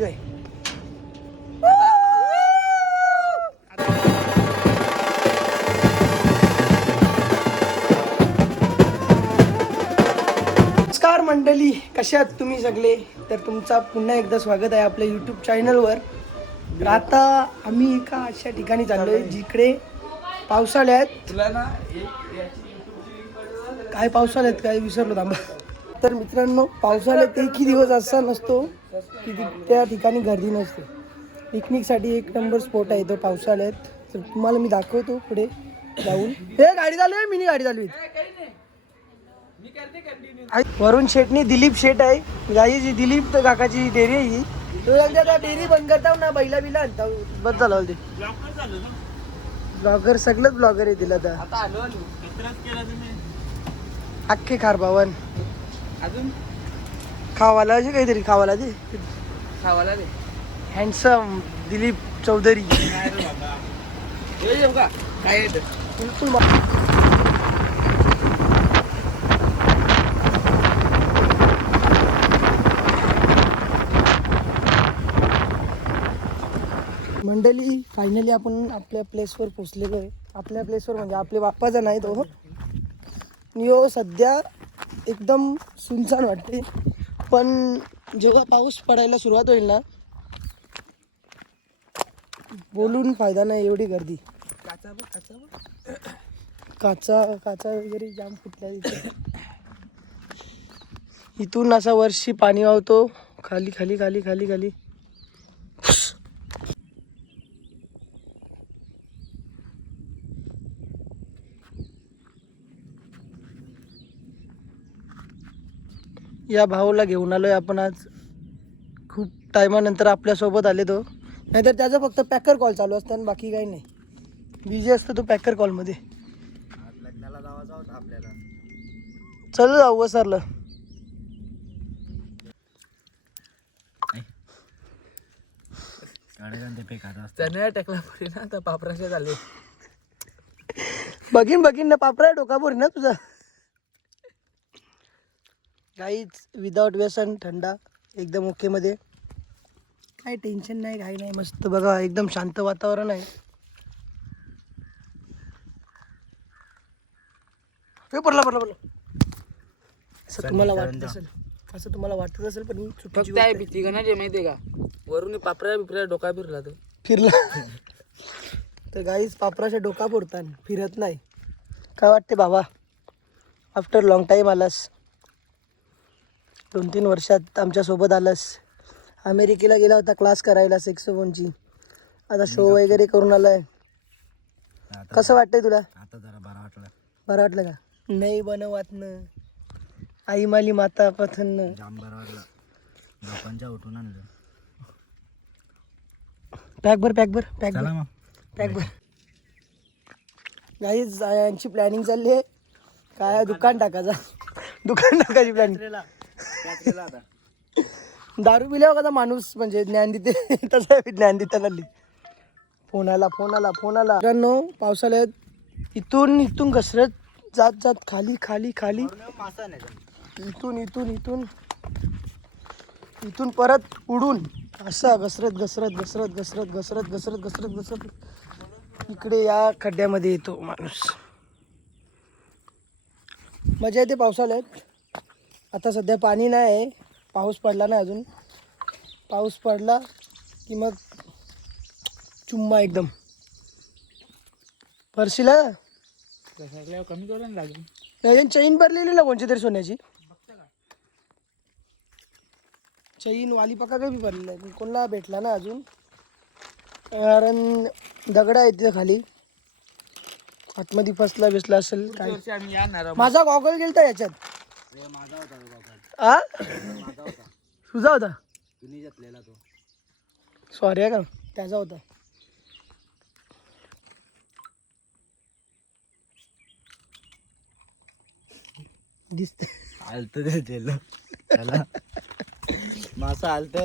नमस्कार मंडळी, कशा आहात तुम्ही सगळे? तर तुमचा पुन्हा एकदा स्वागत आहे आपल्या यूट्यूब चॅनलवर. तर आता आम्ही एका अशा ठिकाणी चाललोय जिकडे पावसाळ्यात काय पावसाळ्यात काय विसरलो थांबा. तर मित्रांनो, पावसाळ्यात एकही दिवस असा नसतो की त्या ठिकाणी गर्दी नसते. पिकनिकसाठी एक नंबर स्पॉट आहे तो पावसाळ्यात. तर तुम्हाला मी दाखवतो पुढे जाऊन. हे गाडी चालू आहे, मिनी गाडी चालू आहे. वरुण शेटनी दिलीप शेट आहे गाई जी दिलीप काकाची डेअरी आहे ही. तो आता डेअरी बंद करताव ना, बैला बिला आणता बस झालं ते. ब्लॉगर सगळंच ब्लॉगर आहे तिला आता अख्खे खारबावन अजून खावाला जे काहीतरी खावाला दे खावाला दे. हँडसम दिलीप चौधरी. काय बिलकुल मंडळी, फायनली आपण आपल्या प्लेसवर पोचलेलो आहे. आपल्या प्लेसवर म्हणजे आपल्या बाप्पाचा नाही तो. यो सध्या एकदम सुनसान वाटते, पण जेव्हा पाऊस पडायला सुरुवात होईल ना, बोलून फायदा नाही, एवढी गर्दी. काचा वगैरे जाम फुटल्या तिथे. इथून असा वर्षी पाणी वाहतो खाली खाली खाली खाली खाली. या भाऊला घेऊन आलोय आपण आज. खूप टायमानंतर आपल्यासोबत आले तो. नाहीतर त्याचा फक्त पॅकर कॉल चालू असतात आणि बाकी काही नाही. बिझी असतो तो पॅकर कॉलमध्ये. चल जाऊ वसरलं. टाकला ना तर पापराशा झाले. बघीन ना पापरा डोकाभर ना तुझा. काहीच विदाउट व्यसन, थंडा एकदम ओके मध्ये. काही टेन्शन नाही, काही नाही. मस्त बघा, एकदम शांत वातावरण आहे. पडला असं तुम्हाला वाटत असेल पण फक्त आहे भीती का ना जे माहितीये का, वरून पापरा बिपरा डोका फिरला तर फिरला. तर गाईच पापराच्या डोका पुरतात, फिरत नाही. काय वाटते बाबा, आफ्टर लॉंग टाईम आलास, 2-3 वर्षात आमच्यासोबत आलास. अमेरिकेला गेला होता क्लास करायला सेक्सोफोनची. आता शो वगैरे करून आलाय. कसं वाटतंय तुला? आता जरा बरं वाटलं का? नाही बनवातनं आई माली माता पथन जाम बरं वाटलं. लोकांच्या उठून आणलं. पॅक भर. गाईज यांची प्लॅनिंग चालली आहे. काय दुकान टाकायची प्लॅनिंग. दारू पिल्यावर कसा माणूस म्हणजे ज्ञान देते तसं आहे. ज्ञान देताना फोन आला. मित्रांनो, पावसाळ्यात इथून घसरत जात खाली इथून परत उडून असा घसरत इकडे या खड्ड्यामध्ये येतो माणूस. मजा येते पावसाळ्यात. आता सध्या पाणी नाही आहे, पाऊस पडला नाही अजून. पाऊस पडला की मग चुम्मा एकदम. फरशीला कमी करून लागेल. नाही, चैन भरलेली ना कोणची तरी सोन्याची. चैन वाली पक्का काही भरलेला आहे, कोणाला भेटला ना अजून. कारण दगड आहे तिथे खाली, आतमध्ये बिसला असेल काय. माझा गॉगल गेलता याच्यात. तुझा होता? सॉरी आहे का, त्याचा होता. दिसत आलत त्याला मासा आलत.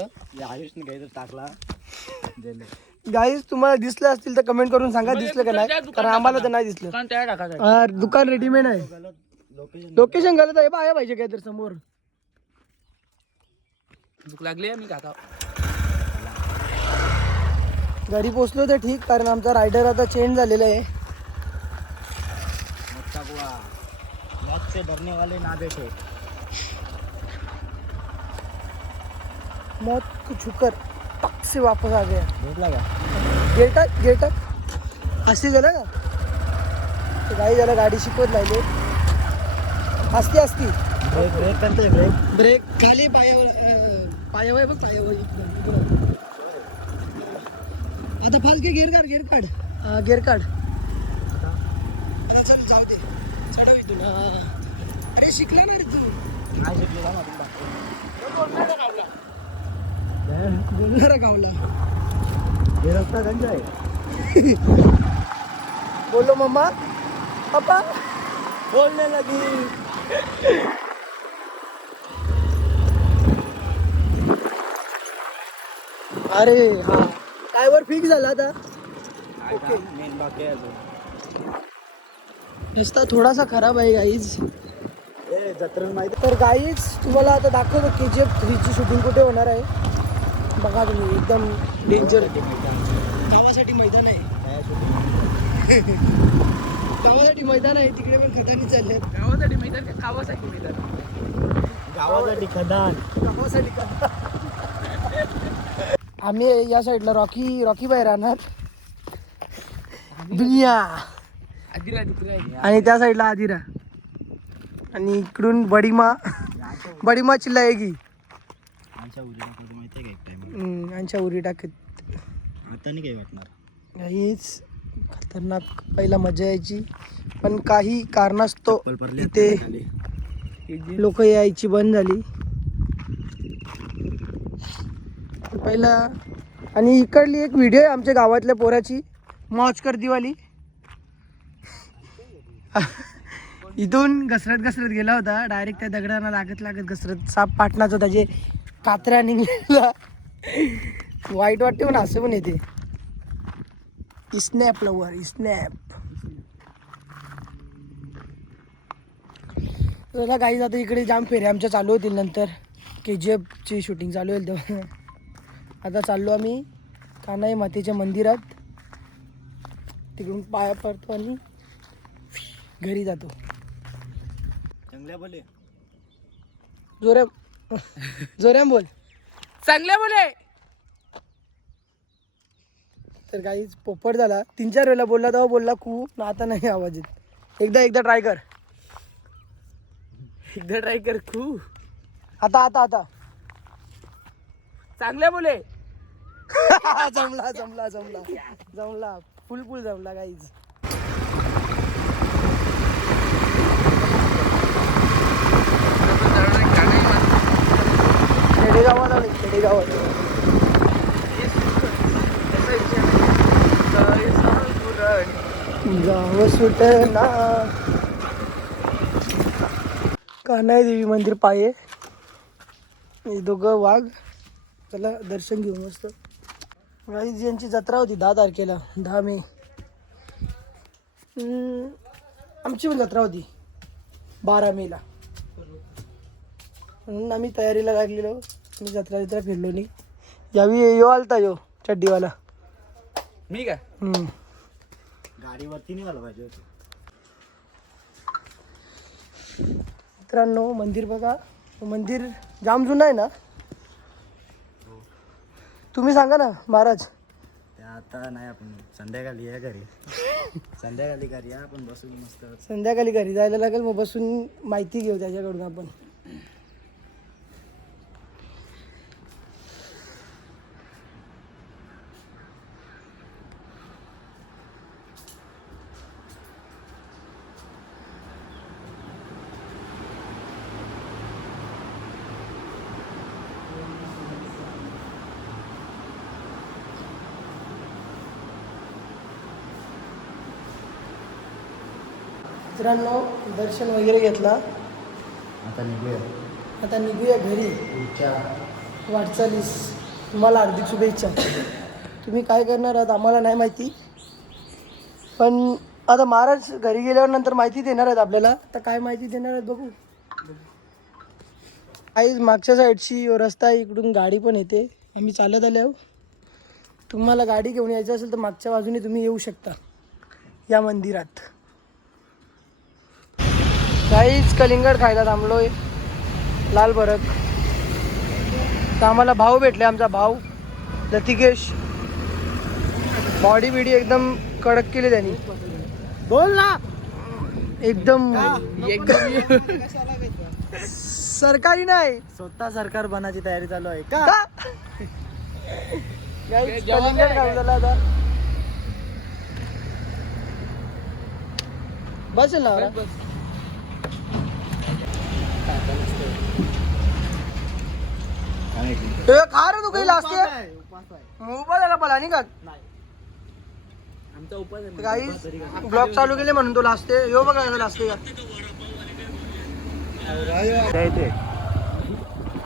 आयुषने काहीतरी टाकला. गाईज, तुम्हाला दिसलं असतील तर कमेंट करून सांगा दिसलं का नाही, कारण आम्हाला तर नाही दिसलं. दुकान रेडीमेड आहे. लोकेशन गलत आहे, पाहिजे काहीतरी समोर. भूक लागली आहे, मी खाता. घरी पोचलो तर ठीक, कारण आमचा रायडर आता चेंज झालेला आहे. से डरने वाले ना बैठे. मौत को छुकर टक से वापस आ गया. भेटला का? गेटक हस्ती झालं का ते गाडी झालं, गाडी शिकवत राहिले. हस्ती ब्रेक ब्रेक करते ब्रेक. ब्रेक खाली पायावर पायावर बघ पायावर इकडं. आता फास्ट गेअर काढ. आता चल जाऊ दे, चढव इथून. अरे शिकला ना रे तू. काय शिकलेला ना तुला? बोलणारा गावला. हे रस्ता त्यांचा आहे. बोलो मम्मा पापा बोलने लगी. अरे हा ड्रायव्हर फिक्स झाला आता. ओके. मेन बाकी आहे अजून. रस्ता थोडासा खराब आहे गाईज. ए जत्रेला माहिती तर गाईज तुम्हाला आता दाखवतो KGF 3ची शूटिंग कुठे होणार आहे. बघा तुम्ही, एकदम डेंजर. गावासाठी मैदान आहे. गावासाठी मैदान आहे, तिकडे पण खतानी चालले. गावासाठी मैदान का गावासाठी मैदान? गावासाठी खदान. गावासाठी खत. आम्ही या साईडला रॉकी बाई राहणार. दुनिया आदिरा तिकडे आणि त्या साईडला आदिरा आणि इकडून बडीमा चिल्लायगी. आमच्या उद्या माहिती आहे का एक टाइम यांच्या उरी टाकत. आता नाही काही वाटणार. काहीच खतरनाक. पहिला मजा यायची, पण काही कारणास्तव चप्पल पडली इथे खाली. लोक यायची बंद झाली पहिला. आणि इकडली एक व्हिडिओ आहे आमच्या गावातल्या पोराची, मौज कर दिवाली. इथून घसरत गेला होता, डायरेक्ट त्या दगडांना लागत घसरत. साप पाटणाचं त्याचे कात्र्या निघलेला. वाईट वाटते पण असं पण येते. Snap lover snap. चला काही आता इकडे जाम फेऱ्या आमच्या चालू होतील नंतर. KGFची शूटिंग चालू होईल तेव्हा. आता चाललो आम्ही कान्हाई मातेच्या मंदिरात, तिकडून पाया पडतो आणि घरी जातो. चांगल्या बोले. जोऱ्याम बोल. चांगल्या बोले. तर काहीच पोपट झाला. 3-4 वेळेला बोलला तेव्हा बोलला कू, आता नाही आवाज येत. एकदा ट्राय कर. एकदा ट्राय कर. खूप आता चांगल्या बोले. जमला फुल जमला काहीच. खेडेगावात आले. गाव सुटना. कान्हाई देवी मंदिर पाये. हे दोघं वाघ. चला दर्शन घेऊ मस्त. गाईज यांची जत्रा होती 10 तारखेला, 10 मे. आमची पण जत्रा होती 12 मेला. म्हणून आम्ही तयारीला लागलेलो. मी जत्रा फिरलो नाही. यावी आलता चड्डीवाला. मी का गाडीवरती नाही आलं पाहिजे होतं. मित्रांनो मंदिर बघा. मंदिर जाम जुनं आहे ना. तुम्ही सांगा ना महाराज. ते आता नाही, आपण संध्याकाळी या घरी. संध्याकाळी घरी या आपण बसून मस्त. संध्याकाळी घरी जायला लागेल, मग बसून माहिती घेऊ त्याच्याकडून आपण. मित्रांनो दर्शन वगैरे घेतला. आता निघूया. आता निघूया घरी. पुढच्या वाटचालीस तुम्हाला हार्दिक शुभेच्छा. तुम्ही काय करणार आहात आम्हाला नाही माहिती, पण आता महाराज घरी गेल्यावर नंतर माहिती देणार आहेत आपल्याला. तर काय माहिती देणार आहेत बघू. काही मागच्या साईडची रस्ता आहे, इकडून गाडी पण येते. आम्ही चालत आलो. तुम्हाला गाडी घेऊन यायचं असेल तर मागच्या बाजूने तुम्ही येऊ शकता या मंदिरात. काहीच कलिंगड खायला थांबलोय लाल भरत. तर आम्हाला भाऊ भेटले, आमचा भाऊ लतिकेश. बॉडी बिडी एकदम कडक केली त्यांनी. बोल ना. एकदम सरकारी नाही, स्वतः सरकार बनायची तयारी चालू आहे का? कलिंगड खाऊ झाला आता. बसेल ना बरं? खा रे तू काही लाजते. मोबाईल आला पला नाही का आमचा उपास आहे. काही ब्लॉग चालू केले म्हणून तो लाजते. यो बघा लाजते का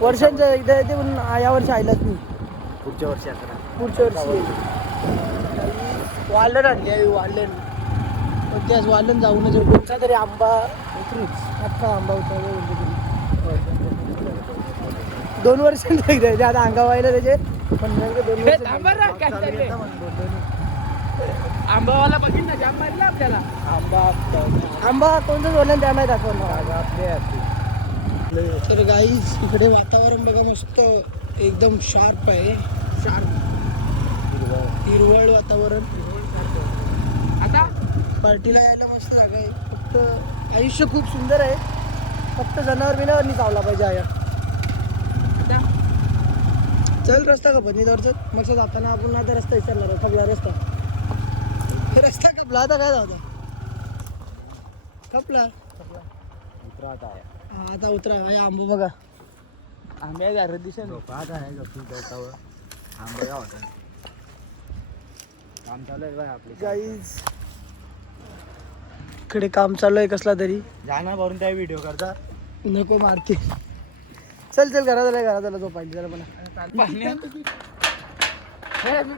वर्षांच्या एकदा येते पण या वर्षी आयलाच मी. पुढच्या वर्षी आता पुढच्या वर्षी येईल. वालन आणली आहे वालन. पण त्याच वालन जाऊनच कोणता तरी आंबा उतरूच अख्खा आंबा उतरला. 2 वर्षांचा एकदा येते आता अंगा व्हायला त्याचे. पण 2 वर्ष आंबावाला बघितलं ना, जाम मारला आपल्याला. आंबा कोणतं जोडलं त्या नाही दाखवणार. तर गाईज इकडे वातावरण बघा मस्त एकदम शार्प आहे. शार्प हिरवळ वातावरण. आता पार्टीला यायला मस्त जागा आहे. फक्त आयुष्य खूप सुंदर आहे. फक्त जनावर बिनावरनी चावला पाहिजे आया. चल रस्ता का पत्नीवरच मग जाताना आपण आता रस्ता विचारणार खपला रस्ता. रस्ता खपला आता काय जाऊ खपला. आता उतरा. आंबा बघा. आम्ही घरात दिसेल. काम चालू आहे आपले. गाईज इकडे काम चालू आहे कसला तरी. जाणार भरून त्या व्हिडिओ करता. नको मारते. चल चल घरात आला जो पाहिजे त्याला मला.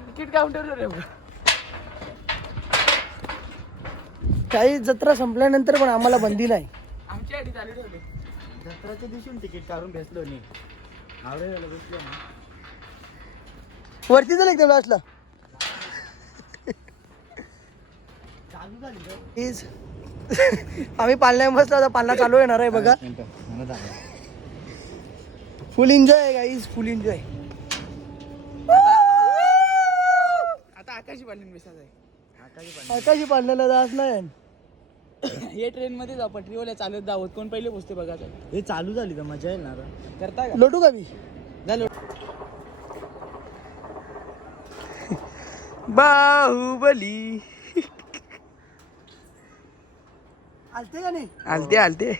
Ticket counter. काही जत्रा संपल्यानंतर पण आम्हाला बंदी नाही. आमची आयडी चालू ठेवली. जत्राच्या दिवशी तिकीट काढून भेटलो नाही. आवडेल भेटलो ना. वरती झालं एकदम लास्टला. प्लीज आम्ही पालण्या बसलो आता. पालना चालू येणार आहे बघा. फुल एन्जॉय आहे गाईज. फुल एन्जॉय. आता आकाशी पालनी बेसाच आहे. आकाशी पालण्याला जात नाही. हे ट्रेन मध्ये जाऊ पटरीवाल्या चालत जावत. कोण पहिले पोचते बघा. हे चालू झाली तर मजा येईल ना. करता का? लोटू का मी. बाहुबली आलते का नाही. आलते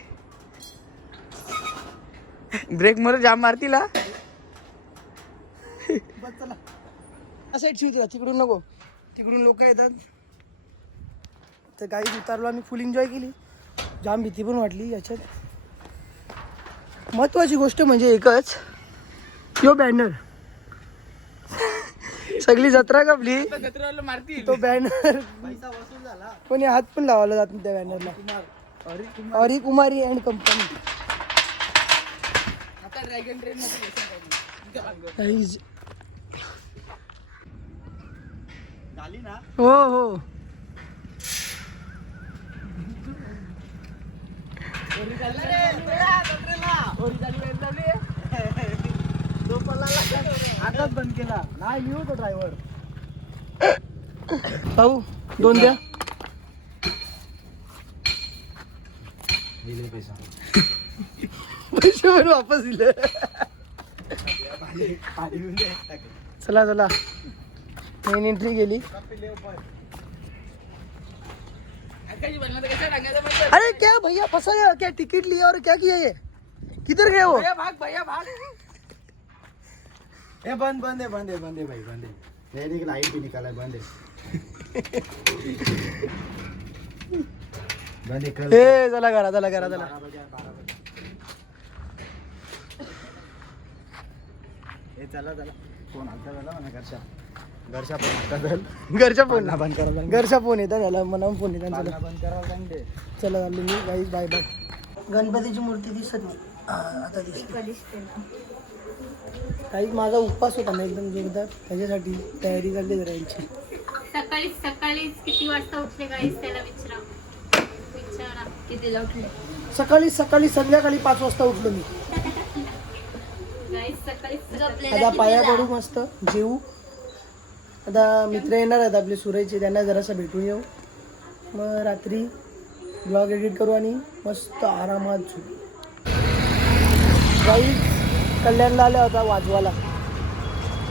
ब्रेक मध्ये जाम मारतीला. बस चला. साईड शिवतीला तिकडून नको. तिकडून लोक येतात. तर गाईज उतारलो आम्ही. फुल एन्जॉय केली. जाम भीती पण वाटली याच्यात. महत्वाची गोष्ट म्हणजे एकच यो बॅनर. सगळी जत्रा कापली. जत्रेवाला मारतील. तो बॅनर कोणी हात पण लावायला जात नाही त्या बॅनरला. अरी कुमारी अँड कंपनी. आता ड्रॅगन ट्रेन मध्ये गाईज झाली ना. हो हो. आताच बंद केला नाही. मी होतो ड्रायव्हर. भाऊ 2 द्या. दिले पैसा. पैसे पण वापस दिले. चला चला. मेन एंट्री गेली. आकाशी पालना तर कशा टांगायचं माहिती. अरे क्या भैया फंसा क्या. टिकट लिया और क्या किया ये. किधर गए वो. भैया भाग. ए बंद है भाई बंद है. नहीं लाइट भी निकाला है. बंद है. बंद है कल. ए चला करा. 12 बजे. ए चला फोन आता झाला म्हणा. घरच्या फोन आता झालं. घरच्या फोन बंद करा. घरच्या फोन येतात झाला. मना फोन येतात. चला बंद करावं सांगते. चला चाललो मी गाईज. Bye bye. गणपतीची मूर्ती दिसत नाही. आता दिसते. काही माझा उपवास होता ना एकदम जोरदार, त्याच्यासाठी तयारी चालली जरा यांची. सकाळी किती वाजता उठले गाईस त्याला विचारा कितीला उठले सकाळी संध्याकाळी 5 वाजता उठलो मी. गाईस सकाळी आता पाया पडू मस्त जेवू. आता मित्र येणार आहेत आपले सुरईचे, त्यांना जरासं भेटून येऊ. मग रात्री ब्लॉग एडिट करू आणि मस्त आरामात झोपू. गाईस कल्याणला आल्या होता वाजवाला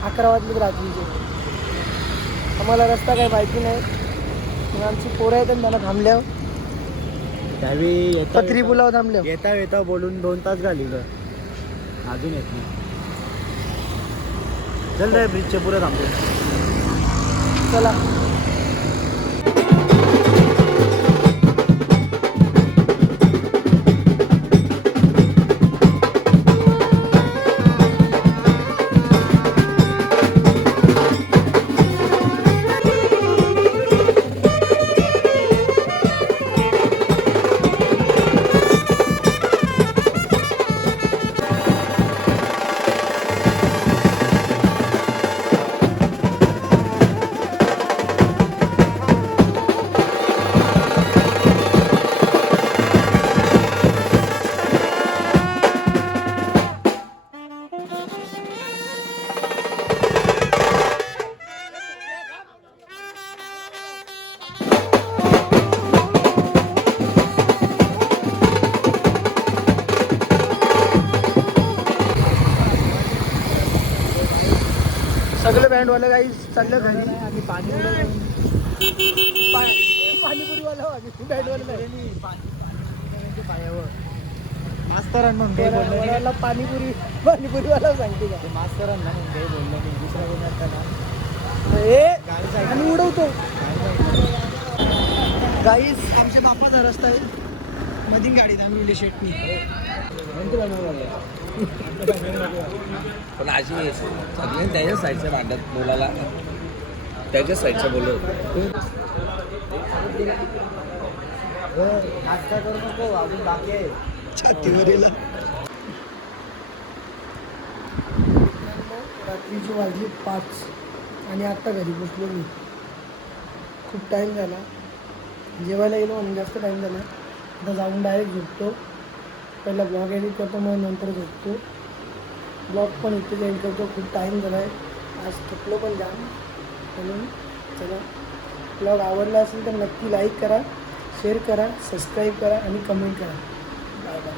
11 वाजले रात्रीचे. आम्हाला रस्ता काही माहिती नाही, मग आमची पोरं आहेत आणि त्यांना थांबल्यावर त्यावेळी पत्री पुलाव थांबल्यावर येता बोलून 2 तास घालीलं, अजून येत नाही. चल रे ब्रिजच्या पुढे थांबतो. चला. सगळे बँडवाले काही चाललं घरी आणि पाणीपुरीवाला मास्तरांना बँडवाला पाणीपुरीवाला सांगते का मास्तरांना काही बोललो नाही, दुसरा कोण असताना हे आणि उडवतो. गाईस आमच्या बापाचा रस्ता आहे, मधीन गाडी थांबवली शेटनी. पण अशी सगळे त्याच्या साईडच्या भांडत बोलायला, त्याच्या साईडच्या बोलत. नाश्ता करू नको, अजून बाकी आहे. छातीवरील रात्रीची वाजली 5 आणि आत्ता घरी पोचलो मी. खूप टाईम झाला, जेवायला गेलो म्हणून जास्त टाईम झाला. आता जाऊन डायरेक्ट झोपतो. पहिला ब्लॉग एडिट करतो, मग नंतर झोपतो. ब्लॉग पण इथेच एडिट करतो. खूप टाईम झाला आहे, आज थकलो पण जाम. म्हणून चला, ब्लॉग आवडला असेल तर नक्की लाईक करा, शेअर करा, सबस्क्राईब करा आणि कमेंट करा. Bye bye.